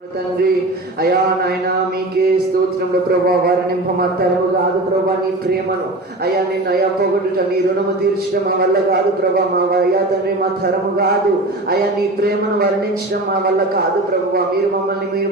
తండ్రి అయా నాయన మీకే స్తోత్రములు ప్రభా. వారి నింపమ తరము కాదు ప్రభా నీ ప్రేమను. అయా నిన్ను అయా పొగడుట నీ రుణము తీర్చడం మా వల్ల కాదు ప్రభా. మా అయా తండ్రి మా తరము కాదు. అయా నీ ప్రేమను వర్ణించడం మా వల్ల కాదు ప్రభువా. మీరు మమ్మల్ని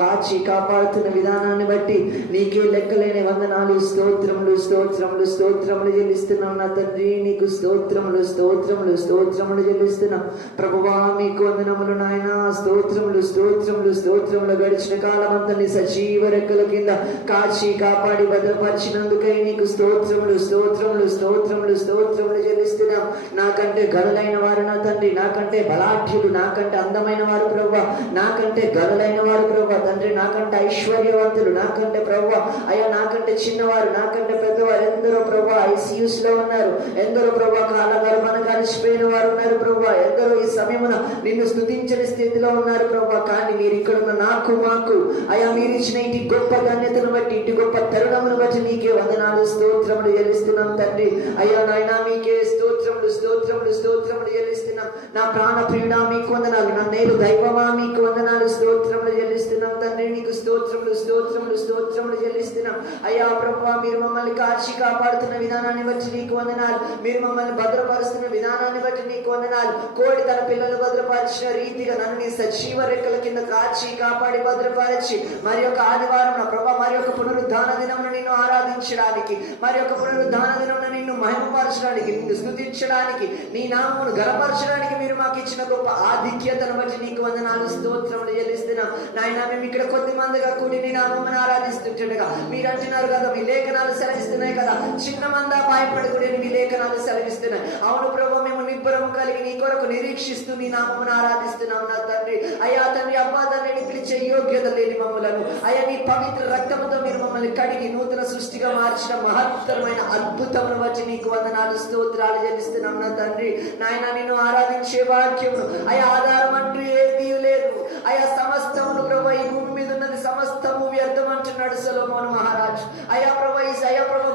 కాచి కాపాడుతున్న విధానాన్ని బట్టి నీకే లెక్కలేని వందనాలు, స్తోత్రములు స్తోత్రములు స్తోత్రములు చెల్లిస్తున్నాం నా తండ్రి. నీకు స్తోత్రములు స్తోత్రములు స్తోత్రములు చెల్లిస్తున్నాం ప్రభువా. మీకు వందనములు నాయన. స్తోత్రములు స్తోత్రములు స్తోత్రములు. గడిచిన కాలం అంతా నీ సజీవ రెక్కల కింద కాచి కాపాడి భద్రపరిచినందుకై నీకు స్తోత్రములు స్తోత్రములు స్తోత్రములు స్తోత్రములు చెల్లిస్తున్నాం. నాకంటే గనులైన వారు నా తండ్రి, నాకంటే బలాఢ్యులు, నాకంటే అందమైన వారు ప్రభా, నాకంటే గనులైన వారు ప్రభా తండ్రి, నాకంటే ఐశ్వర్యవంతులు, నాకంటే ప్రభా అయ్యా నాకంటే చిన్నవారు, నాకంటే పెద్దవారు ఎందరో ప్రభా ఐసీయూస్ లో ఉన్నారు. ఎందరో ప్రభా కాలగర్భన కలిసిపోయిన వారు ఉన్నారు ప్రభా. ఎందరో ఈ సమయమున నిన్ను స్తుతించని స్థితిలో ఉన్నారు ప్రభా. కానీ మీరు ఇక్కడ ఉన్న నాకు మాకు అయా మీరు ఇచ్చిన ఇంటి గొప్ప ధన్యతను బట్టి, ఇంటి గొప్ప తరుణమును బట్టి నీకే వందనాలు స్తోత్రములు చెల్లిస్తున్నాం తండ్రి. అయ్యా నాయన మీకే స్తోత్రములు స్తోత్రములు స్తోత్రములు చెల్లిస్తున్నాం. నా ప్రాణ ప్రియుడా మీకు వందనాలు, నా నేరు దైవమా మీకు వందనాలు, స్తోత్రములు చెల్లిస్తున్నాం తండ్రి. నీకు స్తోత్రములు స్తోత్రములు స్తోత్రములు చెల్లిస్తున్నాం. అయ్యా ప్రభువా మీరు మమ్మల్ని కాచి కాపాడుతున్న విధానాన్ని బట్టి నీకు వందనాలు. మీరు మమ్మల్ని భద్రపరుస్తున్న విధానాన్ని బట్టి నీకు వందనాలు. కోడి తన పిల్లలు భద్రపరిచిన రీతిగా నన్ను నీ సజీవ రెక్కల కింద కాచి కాపాడి భద్రపరిచి మరి యొక్క ఆదివారం ప్రభా, మరి యొక్క పునరుద్ధాన దినమును నిన్ను ఆరాధించడానికి, మరి యొక్క పునరుద్ధాన దినమును నిన్ను మహిమపరచడానికి, నిన్ను స్తుతించడానికి, నీ నామమును గణపరచడానికి మీరు మాకు ఇచ్చిన గొప్ప ఆధిక్యతను బట్టి నీకు వందనాలు స్తోత్రములు చెల్లిస్తున్నాం నాయన. మేము ఇక్కడ కొద్ది మందిగా కూడి నీ నామమును ఆరాధిస్తుండగా మీరు అంటున్నారు కదా, మీ లేఖనాలు సెలవిస్తున్నాయి కదా, చిన్న మందా భయపడకూడని మీ లేఖనాలు సెలవిస్తున్నాయి. అవును ప్రభు, మేము నిబ్బరము కలిగి నీ కొరకు నిరీక్షిస్తూ నీ నామమును ఆరాధిస్తున్నాం నా తండ్రి. అయ్యా తండ్రి అబ్బా తండ్రిని పిలిచే యోగ్యత లేని మమ్మలను అయ్యా నీ పవిత్ర రక్తముతో మీరు మమ్మల్ని కడిగి నూతన సృష్టిగా మార్చిన మహత్తరమైన అద్భుతమును బట్టి నీకు వందనాలు స్తోత్రాలు చెల్లిస్తున్నాం నా తండ్రి. నాయన నిన్ను ఆరాధించే వాక్యమును అయ్యా ఆధారం అంటూ ఏదీ లేదు. అయ్యా సమస్తమును ప్రభు ఈ భూమి మీద ఉన్నది సమస్తము వ్యర్థం అంటున్నాడు సొలొమోను మహారాజు. అయ్యా ప్రభు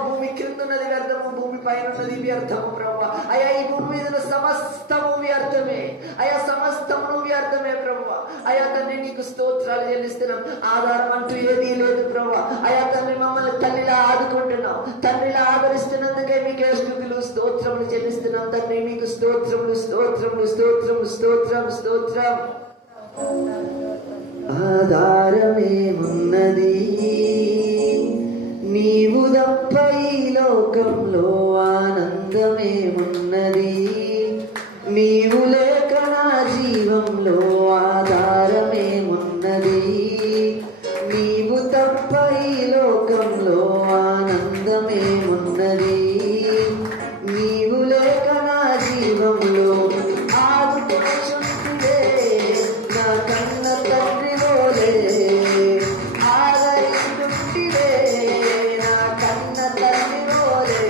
భూమి క్రింద ఉన్నది వ్యర్థము, భూమి పైన ఉన్నది వ్యర్థము ప్రభు. అయ్యా ఈ భూమి మీద సమస్తము వ్యర్థమే, అయ్యా సమస్తమును వ్యర్థమే ప్రభు. అయ్యా తండ్రి నీకు స్తోత్రాలు చెల్లిస్తున్నాం. ఆధారం అంటూ ఏదీ లేదు ప్రభు. అయ్యా తండ్రి మమ్మల్ని తల్లిలా ఆదుకుంటున్నాం, తండ్రిలా ఆదరిస్తున్నందుకే మీకే స్తుతులు స్తోత్రములు చెల్లిస్తున్నాం తండ్రి. మీకు స్తోత్రములు స్తోత్రములు స్తోత్రములు స్తోత్రం స్తోత్రం. ఆధారమేమున్నది నీవు తప్ప ఈ లోకంలో, ఆనందమేమున్నది నీవు లేక నా జీవంలో, ఆధారమేమున్నది నీవు తప్ప ఈ లోకంలో, ఆనందమేమున్నది నీవు లేక నా జీవంలో. ఆదుకోచుంటివే నా కన్న తండ్రి వోలే, ఆదరించుంటివే నా కన్న తండ్రి వోలే,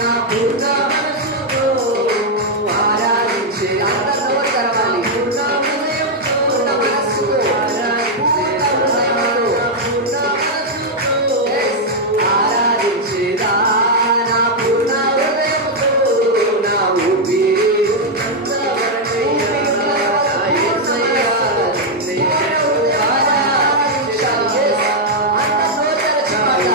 నా పూర్ణ మనసుతో ఆరాధించే అందరూ తెరవాలి. పూర్ణ హృదయంతో, పూర్ణ మనసుతో, పూర్ణ హృదయంతో, పూర్ణ మనసుతో ఆరాధించేదా. నా పూర్ణ హృదయంతో, నా ఊపిరి ఉన్నంతవరకయ్యా, యేసయ్యా నిన్నే ఆరాధించాలి. అందరూ తెరచాలి.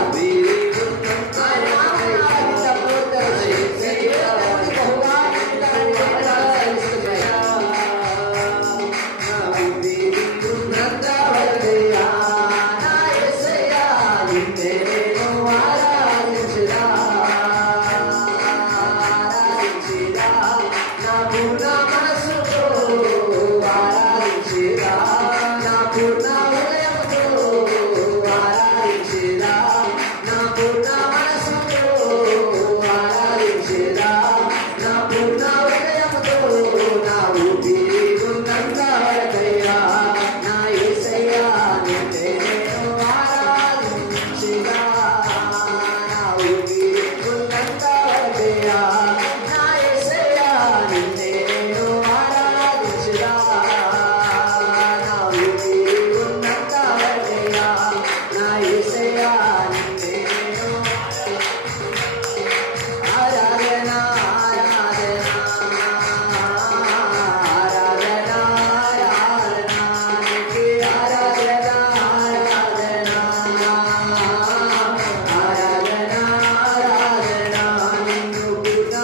పూర్ణ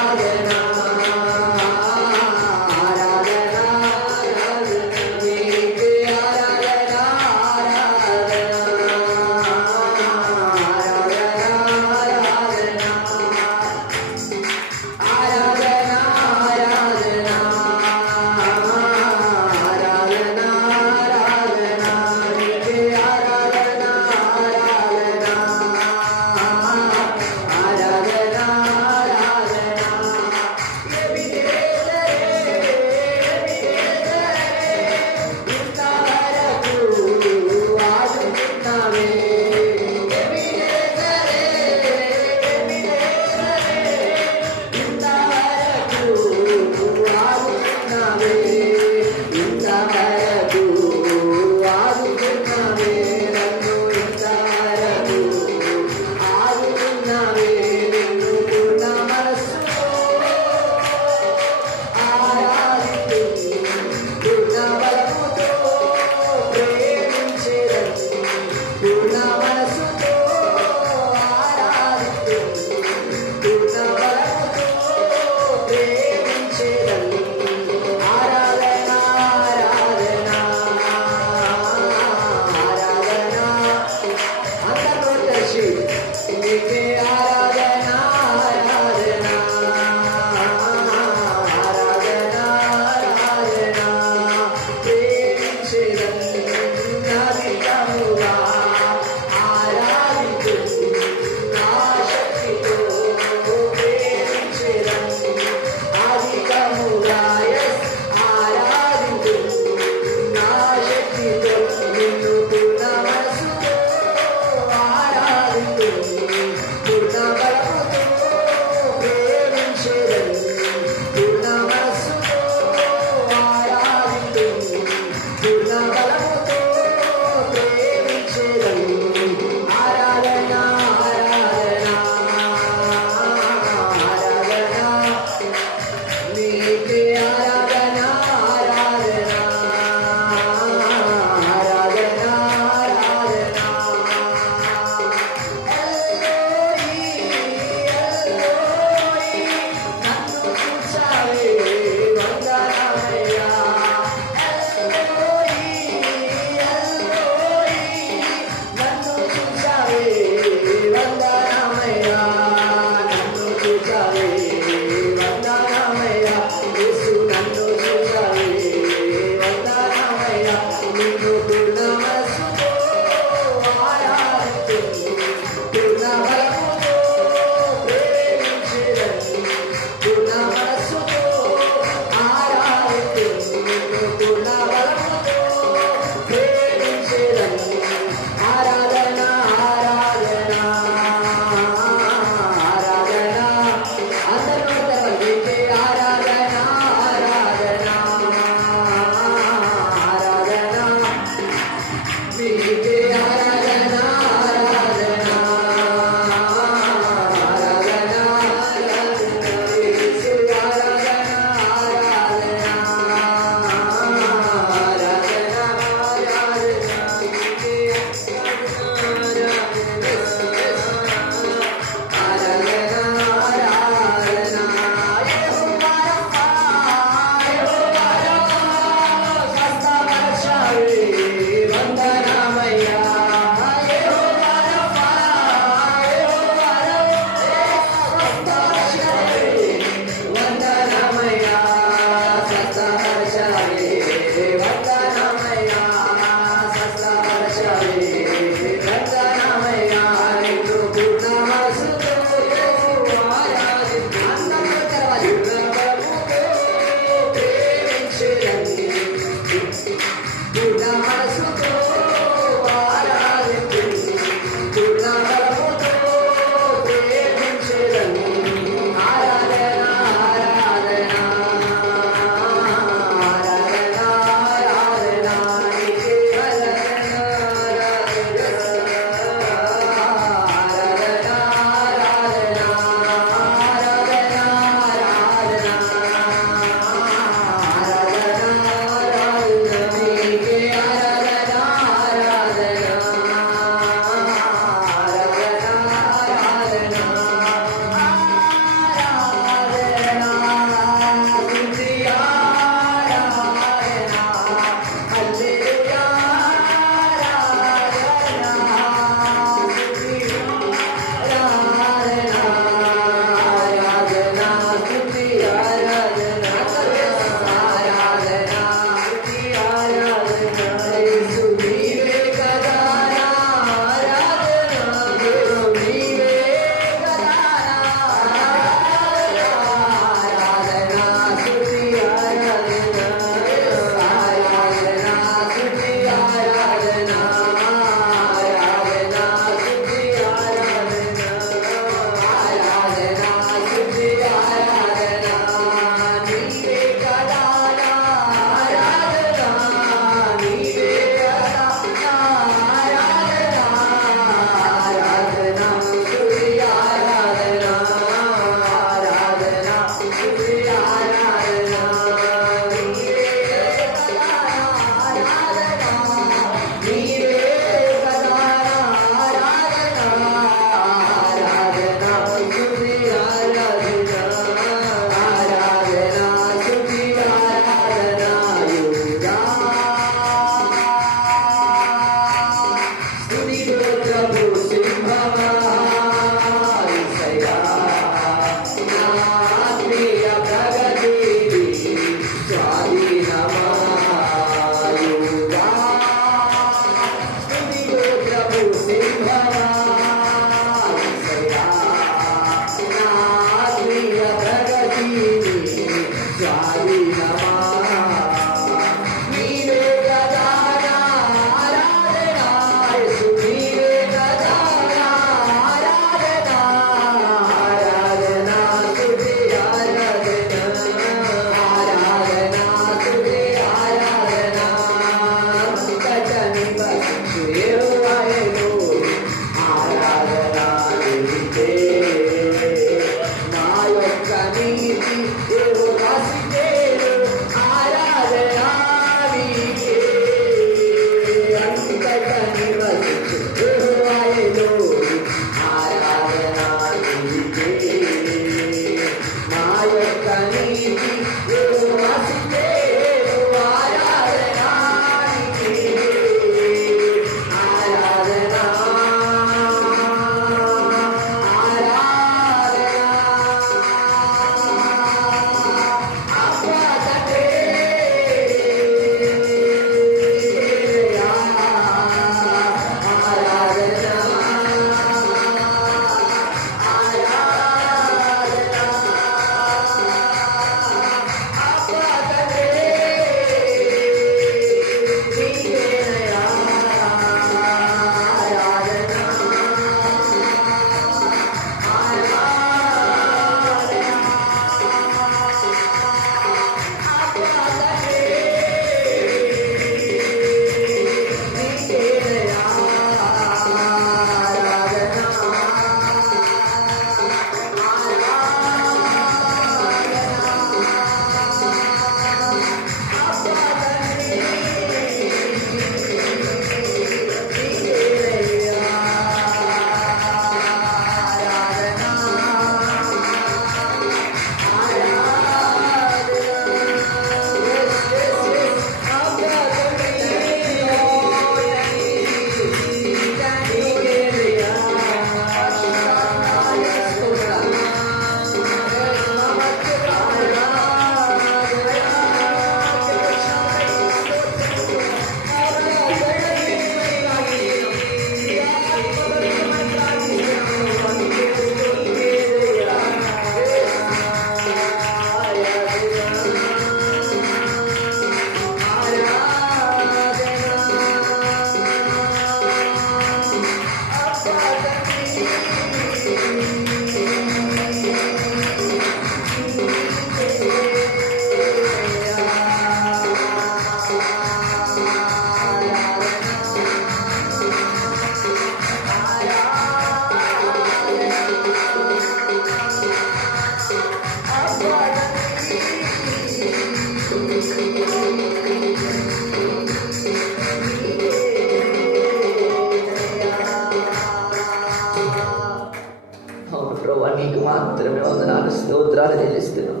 ప్రభా, నీకు మాత్రమే వందనాలు, స్తోత్రాలు చెల్లిస్తున్నాం.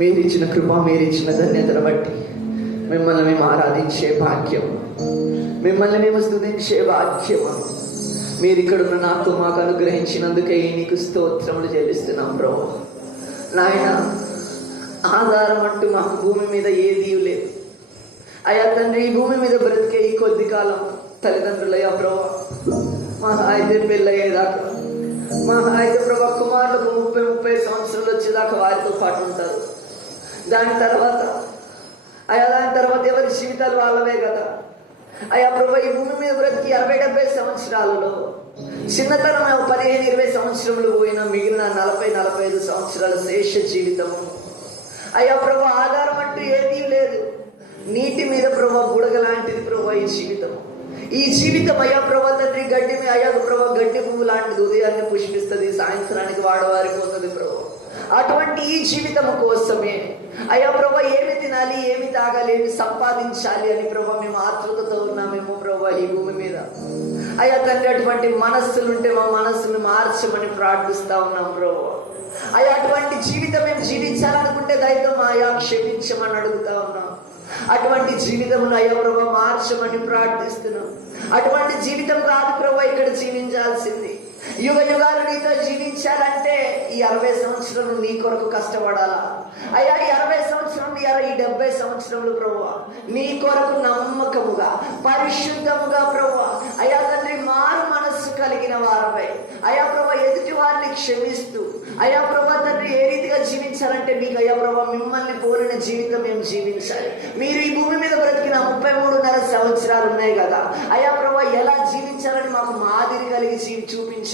మీరిచ్చిన కృప, మీరిచ్చిన ధన్యతను బట్టి మిమ్మల్ని మేము ఆరాధించే భాగ్యం, మిమ్మల్ని మేము స్తుతించే భాగ్యము మీరు ఇక్కడున్న నాకు మాకు అనుగ్రహించినందుకే నీకు స్తోత్రములు చెల్లిస్తున్నాం ప్రభు. నాయన, ఆధారం అంటూ మాకు భూమి మీద ఏదీ లేదు అయ్యా తండ్రి. ఈ భూమి మీద బ్రతికే ఈ కొద్ది కాలం తల్లిదండ్రులయ్యా ప్రభు, మా అయితే పెళ్ళయ్యేదాకా, మా అయితే ప్రభు కుమారులకు 30 సంవత్సరాలు వచ్చేదాకా వారితో పాటు ఉంటారు. దాని తర్వాత ఎవరి జీవితాలు వాళ్ళవే కదా అయ్యా ప్రభు. ఈ భూమి మీద బ్రతికి 60-70 సంవత్సరాలలో చిన్నతనం 15-20 సంవత్సరములు పోయినా మిగిలిన 40-45 సంవత్సరాల శేష జీవితము అయ్యా ప్రభు, ఆధారం అంటూ ఏదీ లేదు. నీటి మీద ప్రభు బుడగ లాంటిది ప్రభు ఈ జీవితం. ఈ జీవితం అయ్యా ప్రభు తండ్రి గడ్డి మీద అయ్యా ప్రభు గడ్డి పువ్వు లాంటిది, ఉదయాన్నే పుష్పిస్తుంది, సాయంత్రానికి వాడవారిపోతుంది ప్రభు. అటువంటి ఈ జీవితం కోసమే అయ్యా ప్రభు ఏమి తినాలి, ఏమి తాగాలి, ఏమి సంపాదించాలి అని ప్రభు మేము ఆతృతతో ఉన్నామేమో ప్రభు ఈ భూమి మీద. అయ్యా తండ్రి, అటువంటి మనస్సులుంటే మా మనస్సును మార్చమని ప్రార్థిస్తా ఉన్నాం ప్రభు. అయ్యా అటువంటి జీవితం మేము జీవించాలనుకుంటే దయతో అయ్యా క్షమించమని అడుగుతా ఉన్నాం. అటువంటి జీవితమును అయ్యా ప్రభు మార్చమని ప్రార్థిస్తున్నాం. అటువంటి జీవితం కాదు ప్రభు ఇక్కడ జీవించాల్సింది. యుగ యుగాలు నీతో జీవించాలంటే ఈ 60 సంవత్సరాలు నీ కొరకు కష్టపడాలా అయ్యా. ఈ 60 సంవత్సరాలు, ఈ 70 సంవత్సరములు ప్రభు నీ కొరకు నమ్మకముగా, పరిశుద్ధముగా ప్రభు అయ్యా తండ్రి మారు మనస్సు కలిగిన వారమై అయ్యా ప్రభు ఎదుటి వారిని క్షమిస్తూ అయ్యా ప్రభు తండ్రి ఏ రీతిగా జీవించాలంటే మీకు అయ్యా ప్రభు మిమ్మల్ని పోలిన జీవితం మేము జీవించాలి. మీరు ఈ భూమి మీద బ్రతికిన 33.5 సంవత్సరాలు ఉన్నాయి కదా అయ్యా ప్రభు, ఎలా జీవించాలని మాకు మాదిరి కలిగి చూపించారు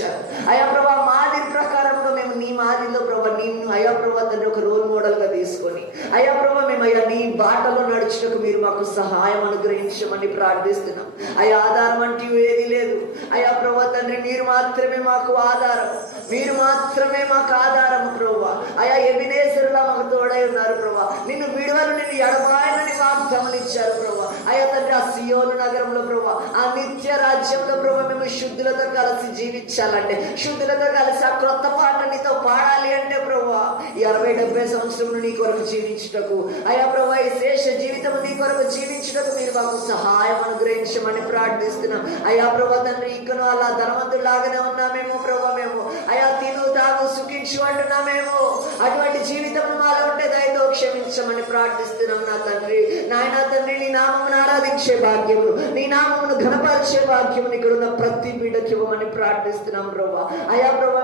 అయ్యా ప్రభా. మాదిరి ప్రకారంగా మేము నీ మాదిరిలో ప్రభా నిన్ను అయ్యా ప్రభా తండ్రి ఒక రోల్ మోడల్ గా తీసుకొని అయ్యా ప్రభా మేము అయ్యా నీ బాటలో నడుచుటకు మీరు మాకు సహాయం అనుగ్రహించమని ప్రార్థిస్తున్నాం. అయ్యా ఆధారం అంటూ ఏది లేదు అయ్యా ప్రభా తండ్రి, మీరు మాత్రమే మాకు ఆధారం, మీరు మాత్రమే మాకు ఆధారం ప్రభా. అయ్యా ఎబినేజరులా మాకు తోడై ఉన్నారు ప్రభా. నిన్ను విడువలు, నిన్ను ఎడబాయనని వాగ్దానం ఇచ్చారు ప్రభా. అయ్యా తండ్రి, ఆ సియోను నగరంలో ప్రభా, ఆ నిత్య రాజ్యంలో ప్రభా మేము శుద్ధులతో కలిసి జీవించాలంటే, శుద్ధులతో కలిసి ఆ క్రొత్త పాట నీతో పాడాలి అంటే ప్రభా ఈ 60-70 సంవత్సరములు నీ కొరకు జీవించుటకు అయ్యా ప్రభా, ఈ శేష జీవితం నీ కొరకు జీవించుటకు మీరు మాకు సహాయం అనుగ్రహించమని ప్రార్థిస్తున్నాం. అయ్యా ప్రభా తండ్రి, ఇంకను అలా ధనవంతులాగానే ఉన్నామేమో ప్రభా. మేము అయ్యా తిను తాగు సుఖించు అంటున్నామేమో. అటువంటి జీవితం మాలో ఉంటే దయతో క్షమించమని ప్రార్థిస్తున్నాం నా తండ్రి. నాయన తండ్రి, నీ నామమును ఆరాధించే భాగ్యము, నీ నామమును ఘనపరిచే భాగ్యము ఇక్కడ ఉన్న ప్రతి బిడ్డకి ఇవ్వమని ప్రార్థిస్తున్నాం ప్రభా. అయ్యా ప్రభా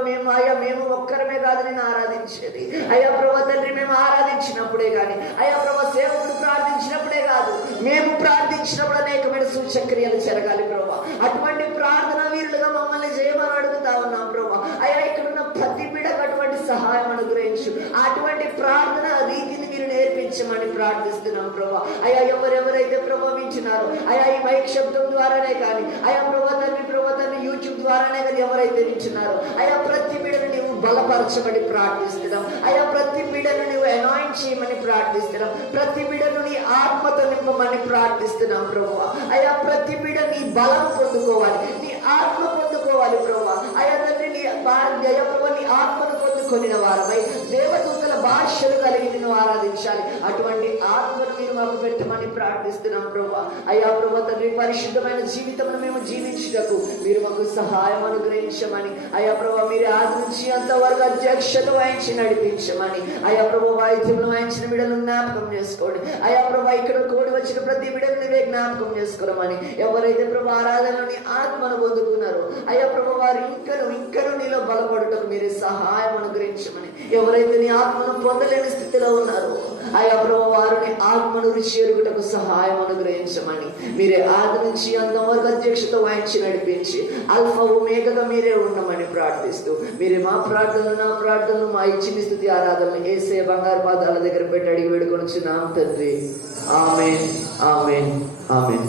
మేము ఒక్కరమే కాదు నేను ఆరాధించేది అయ్యా ప్రభా తండ్రి. మేము ఆరాధించినప్పుడే కానీ అయ్యా ప్రభా సేవకుడు ప్రార్థించినప్పుడే కాదు, మేము ప్రార్థించినప్పుడు అనేకమైన సూచక్రియలు జరగాలి ప్రభా. అటువంటి ప్రార్థన వీరులుగా మమ్మల్ని చేయమని అడుగుతా ఉన్నాం ప్రభా. అయ్యా ఇక్కడున్న ప్రతి బిడ్డకు అటువంటి సహాయం అనుగ్రహించు, అటువంటి ప్రార్థన రీతిని మీరు నేర్పించమని ప్రార్థిస్తున్నాం ప్రభా. అయ్యా ఎవరెవరైతే ప్రభావించినారో అయ్యా ఈ మైక్ శబ్దం ద్వారానే కానీ అయ్యా ప్రభా తండ్రి యూట్యూబ్ ద్వారానే కానీ ఎవరైతే వింటున్నారో అయ్యా ప్రతి బిడ్డను నీవు బలపరచమని ప్రార్థిస్తున్నాం. అయ్యా ప్రతి బిడ్డను నీవు అనాయింట్ చేయమని ప్రార్థిస్తున్నాం. ప్రతి బిడ్డను నీ ఆత్మతో నింపమని ప్రార్థిస్తున్నాం ప్రభు. అయ్యా ప్రతి బిడ్డ నీ బలం పొందుకోవాలి, నీ ఆత్మ పొందుకోవాలి ప్రభు. అయ్యా తండ్రి నీ ఆత్మను పొందుకొనిన వారమై దేవదూతల భాషలు కలిగి నిన్ను ఆరాధించాలి. అటువంటి ఆత్మను మీరు మాకు పెట్టమని ప్రార్థిస్తున్నాం ప్రభు. అయ్యా ప్రభు తండ్రి, పరిశుద్ధమైన జీవితం మేము జీవించుటకు మీరు మాకు సహాయం అనుగ్రహించమని అయ్యా ప్రభు మీరు ఆది నుంచి అంతవరకు అధ్యక్షత వహించి నడిపించమని అయ్యా ప్రభు వాయిద్యంలో వాయించిన బిడ్డలు జ్ఞాపకం చేసుకోండి. అయ్యా ప్రభు ఇక్కడ కోడి వచ్చిన ప్రతి బిడ్డలు నీవే జ్ఞాపకం చేసుకోమని. ఎవరైతే ప్రభు ఆరాధనని ఆత్మను పొందుకున్నారో అయ్యా ప్రభు వారు ఇంకను నీలో బలపడుటకు మీరే సహాయం అనుగ్రహించమని. ఎవరైతే నీ ఆత్మను పొందలేని స్థితిలో ఉన్నారో అయ్యా ప్రభు వారిని ఆత్మను రుచి ఎరుగుటకు సహాయం అనుగ్రహించమని. మీరే ఆది నుంచి అంతవరకు అధ్యక్షత వహించి నడిపించి అల్ఫా ఒమేగాగా మీరే ఉండమని ప్రార్థిస్తూ మీరే మా ప్రార్థనలు, నా ప్రార్థనలు, మా ఇచ్చిన స్థుతి ఆరాధనలు యేసయ్య బంగారు పాదాల దగ్గర పెట్టి అడిగి వేడుకొనుచున్నాం తండ్రి. ఆమేన్, ఆమేన్, ఆమేన్.